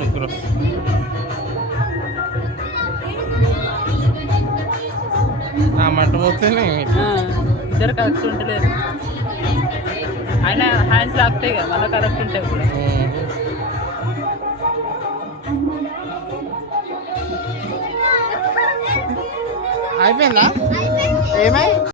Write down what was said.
ముగ్గురు మంట పోతేనే ఇద్దరు కరెక్ట్ ఉంటలేదు. ఆయన హ్యాండ్స్ లాగుతాయి కదా మళ్ళీ కరెక్ట్ ఉంటాయి కూడా. అయిపోయిందా ఏమై